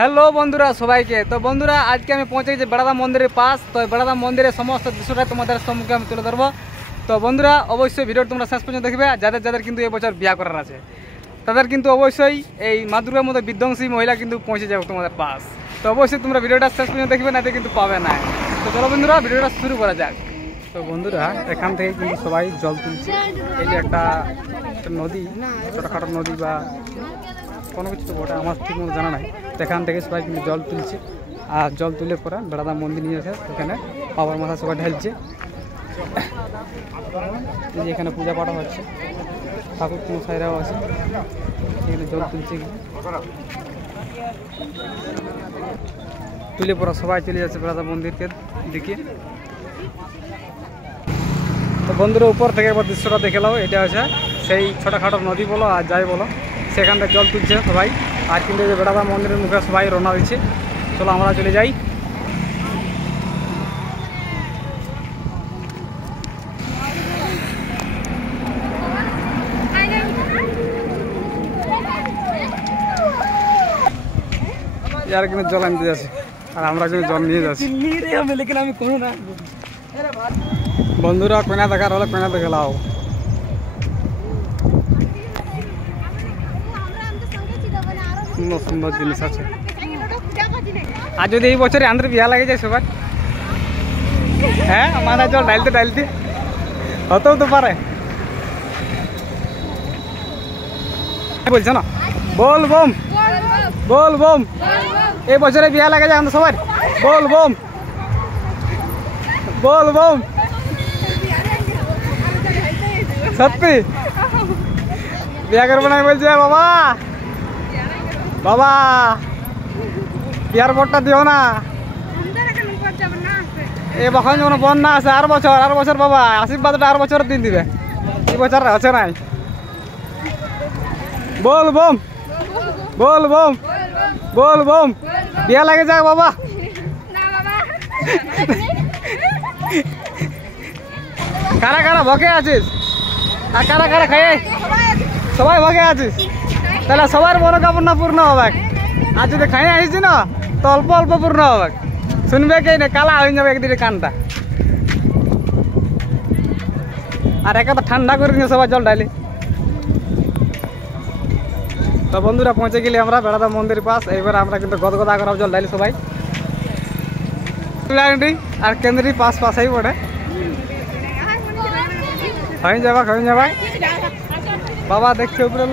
হ্যালো বন্ধুরা সবাইকে। তো বন্ধুরা আজকে আমি পৌঁছে গেছি বেড়াদা মন্দিরের পাশ। তো বেড়াদা মন্দিরের সমস্ত দৃশ্যটা তোমাদের সম্মুখে আমি তুলে ধরবো। তো বন্ধুরা অবশ্যই ভিডিও তোমরা শেষ পর্যন্ত দেখবে। যাদের যাদের কিন্তু এবছর বিয়ে করার আছে তাদের কিন্তু অবশ্যই এই মা দুর্গার মতো বিধ্বংসী মহিলা কিন্তু পৌঁছে যাবে তোমাদের পাশ। তো অবশ্যই তোমরা ভিডিওটা শেষ পর্যন্ত দেখবে, না কিন্তু পাবে না। তো চলো বন্ধুরা ভিডিওটা শুরু করা যাক। তো বন্ধুরা এখান থেকে কিন্তু সবাই জল তুলছে। এই যে একটা নদী, ছোটোখাটো নদী বা কোনো কিছু তো ওটা আমার ঠিক মতো জানা নাই। তো এখান থেকে সবাই কিন্তু জল তুলছে, আর জল তুলে পরে বেড়াদা মন্দির নিয়ে এসে সেখানে বাবার মাথা সবাই ঢালছে। এই যে এখানে পূজা পাঠা হচ্ছে, ঠাকুর মশাইরাও আছে, এখানে জল তুলছে। তুলে পরে সবাই চলে যাচ্ছে বেড়াদা মন্দিরকে দিকে। তো বন্ধুরা উপর থেকে একবার দৃশ্যটা দেখে নাও। এটা হচ্ছে সেই ছোটোখাটো নদী বলো আর যাই বলো, সেখান থেকে জল তুলছে সবাই। আর কিন্তু যে বেড়াদা মন্দিরের মুখে সবাই রওনা দিচ্ছে। চলো আমরা চলে যাই। यार কিন্তু জল আনতে যাচ্ছে আর আমরা কিন্তু জল নিয়ে যাচ্ছি। আমি কোনো না বন্ধুরা, কয়না দেখার হলে কয়না দেখে লাও। সুন্দর সুন্দর জিনিস আছে। আর যদি এই বছরে আন্ধ্র বিয়া লাগে যায় সবার, হ্যাঁ মাথা জল ডালতে ডালতে হতেও তো পারে। বলছো না বল বোম, বল বোম। এই বছরে বিয়া লাগে যায় আমাদের সবার, বল বোম, বল বোম। সত্যি বিয়া করবো না বলছে বাবা, বাবা বিয়ার ভোটটা দিও না। এ বখন যখন বন্যা আছে আর বছর বাবা আশীর্বাদটা আর বছর দিন দিবে। এই বছর আছে নাই। বল বোম, বল বোম, বল বোম। বিয়া লাগে যাক বাবা। কারা কারা ভকে আছিস আর কারা কারা খাই? সবাই ভকে আছিস, তাহলে সবার মনোকামনা পূর্ণ হবে। আর যদি খাই আসছি না তো অল্প অল্প পূর্ণ হবে। শুনবে কে না, কালা হয়ে যাবে একদিনে কানটা। আর একা তো ঠান্ডা করে নিয়ে সবাই জল ঢালি। তো বন্ধুরা পৌঁছে গেলে আমরা বেড়াদা মন্দির পাশ। এইবার আমরা কিন্তু গদগদা করা জল ঢালি সবাই। আর কেন্দ্রী পাশ পাশেই পড়ে হয়ে যাবা বাবা দেখছে উপরে।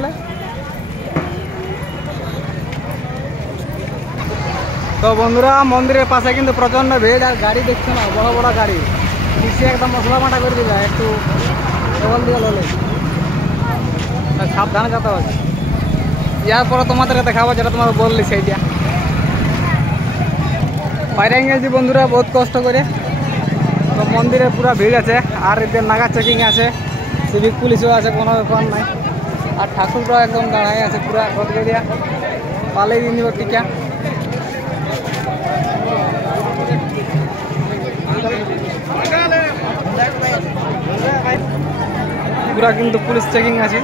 তো বন্ধুরা মন্দিরের পাশে কিন্তু প্রচন্ড ভিড়, আর গাড়ি দেখছে না, বড় বড় গাড়ি পিছিয়ে একদম মশলা মাটা করে দিয়ে যায়। একটু ডবল দিয়ে হলে সাবধানে যেতে হবে। ইয়ার পরে তোমাদেরকে দেখাবো যেটা তোমাকে বললি সেইটা। বাইরে গেছি বন্ধুরা বহুত কষ্ট করে। তো মন্দিরে পুরো ভিড় আছে, আর এদের নাগা চেকিং আছে, সিভিক পুলিশও আছে, কোনো ব্যাপার নাই। আর ঠাকুররাও একদম দাঁড়াই আছে পুরা গদগদিয়া, পালেই দিন দিব টিকা। পুরা কিন্তু পুলিশ চেকিং আছে।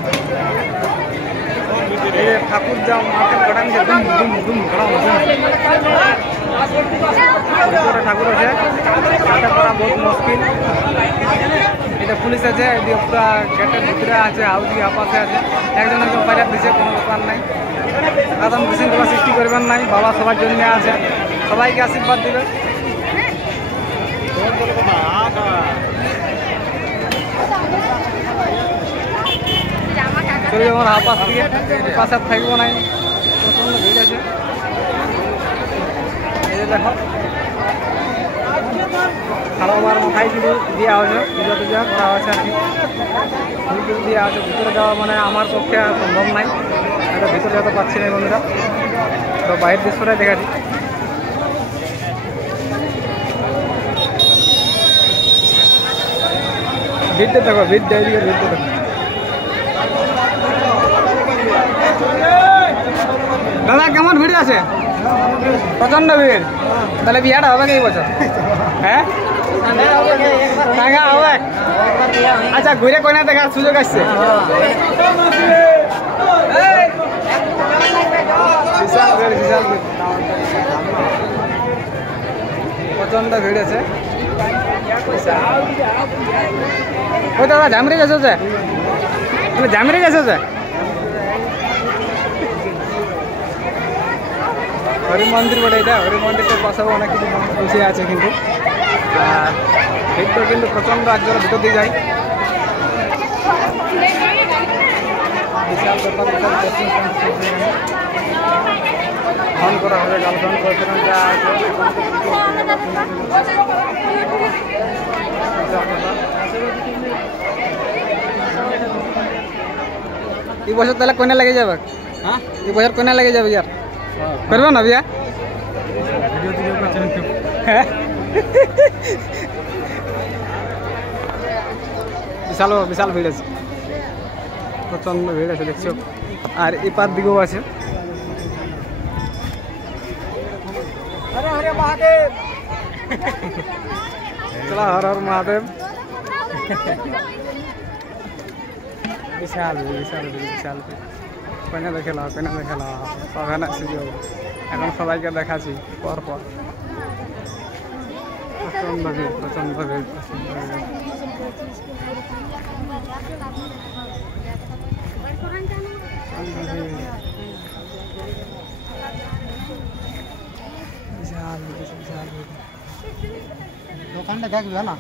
ঠাকুর যা মাকে ঘটান ঠাকুর আছে, হাতে করা বহুত মুশকিল। এটা পুলিশ আছে, এদিকে পুরা গেটের ভিতরে আছে, হাউদিকে আপাশে আছে। একজন একজন বাইরে দিচ্ছে, কোনো ব্যাপার নাই। একদম বিশৃঙ্খলা সৃষ্টি করবেন নাই। বাবা সবার জন্য আছে, সবাইকে আশীর্বাদ দিবে। চলে যাবো হাপাস থেকে, পাশে থাকবো নাই, প্রচন্ড ভিড় আছে। এই যে দেখো খাবার মাথায় কিন্তু দেওয়া হয়েছে, পূজা টুজা করা হয়েছে আর কি, ফুল টুল দেওয়া আছে। ভিতরে যাওয়া মানে আমার পক্ষে সম্ভব নাই, এটা ভিতরে যেতে পারছি না বন্ধুরা। তো বাইরের দৃশ্যটাই দেখাচ্ছি। ভিড়টা দেখো, ভিড়টা এদিকে ভিড়টা দেখো। দাদা কেমন ভিড় আছে? প্রচন্ড ভিড়। তাহলে বিয়াটা হবে কি এই বছর? হ্যাঁ হবে। আচ্ছা ঘুরে কয়না দেখার সুযোগ আসছে। বিশাল প্রচন্ড ভিড় আছে। ওই দাদা ঝামরে গেছো যে ঝামরে গেছো যে হরি মন্দির বলে এটা হরি মন্দিরটার পাশেও অনেক কিছু বসে আছে কিন্তু ভিড়টা কিন্তু প্রচন্ড একজোড়া ভিতর দিয়ে যায় বিশাল ব্যাপার ফোন করা হবে গার্লফ্রেন্ড বয়ফ্রেন্ড যা আছে এই বছর তাহলে কোনে লেগে যাবে হ্যাঁ এই বছর কোনে লেগে যাবে ইয়ার করবো না বিয়া বিশাল বিশাল ভিড় আছে প্রচন্ড ভিড় আছে দেখছো আর এই পার দিকেও আছে চলো হর হর মহাদেব বিশাল বিশাল বিশাল কোনে দেখে লাও কোনে দেখে লাও সবাই না সুযোগ এখন সবাইকে দেখাচ্ছি পর পর প্রচন্ড ভিড় প্রচন্ড ভিড় প্রচন্ড ভিড় বিশাল বিশাল দোকানটা দেখবে না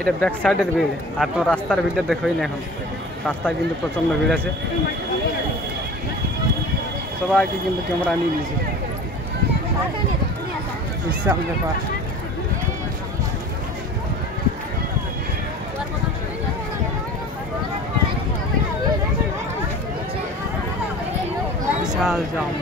এটা ব্যাক সাইডের ভিড় আর তো রাস্তার ভিড়টা দেখোই না এখন রাস্তায় কিন্তু প্রচন্ড ভিড় আছে সবাইকে কিন্তু ক্যামেরা নিয়ে নিয়েছে বিশাল ব্যাপার বিশাল জাম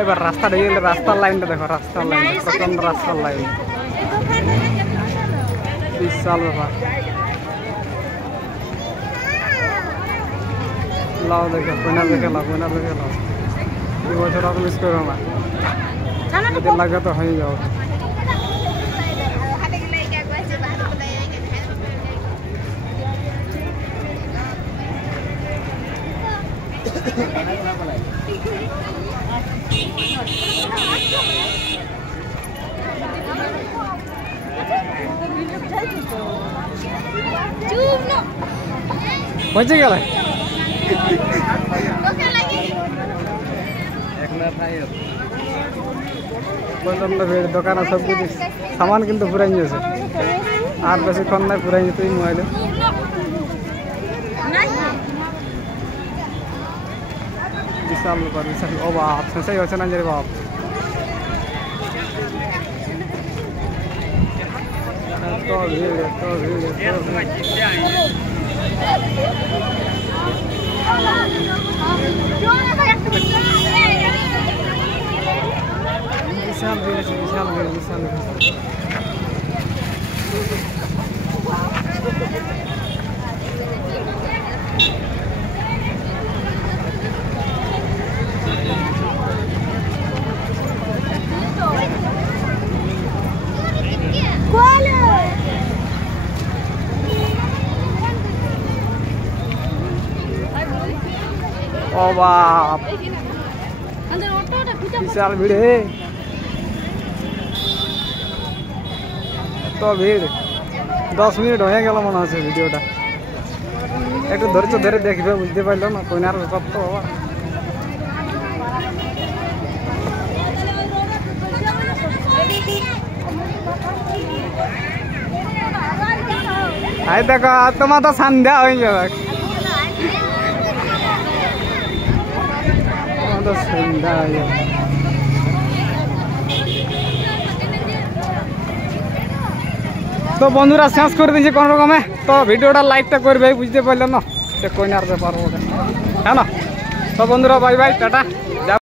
এবার রাস্তা দিয়ে গেলে রাস্তার লাইনটা দেখো রাস্তার লাইন প্রচন্ড রাস্তার লাইন বিশাল ব্যাপার লাও দেখে কোনা দেখে লাও কোনা দেখে লাও এই বছর আর মিস করো না যদি লাগে তো হয়ে যাও পৌঁছে গেল প্রচন্ড ভিড় দোকানে সব কিছু সামান কিন্তু পুরাই নিয়েছে আর বেশিক্ষণ নাই পুরাই যেতেই মোবাইলে বিশাল ব্যাপার বিশাল অভাব শেষই হচ্ছে না যে বাপ এত ভিড় এত ভিড় এত ভিড় বিশাল ভিড় আছে বিশাল ভিড় বিশাল ভিড় ও বাপ বিশাল ভিড় এত ভিড় 10 মিনিট হয়ে গেল মনে হচ্ছে ভিডিওটা একটু ধৈর্য ধরে দেখবে বুঝতে পারলো না কোনার ব্যাপার তো আই দেখো তোমার তো সন্ধ্যা হয়ে যাবে সন্ধ্যা হয়ে যাবে তো বন্ধুরা শেষ করে দিয়েছি কোন রকমে তো ভিডিওটা লাইকটা করবে, বুঝতে পারলেন না, কই না আর ব্যাপার হ্যাঁ না। তো বন্ধুরা বাই বাই, টাটা।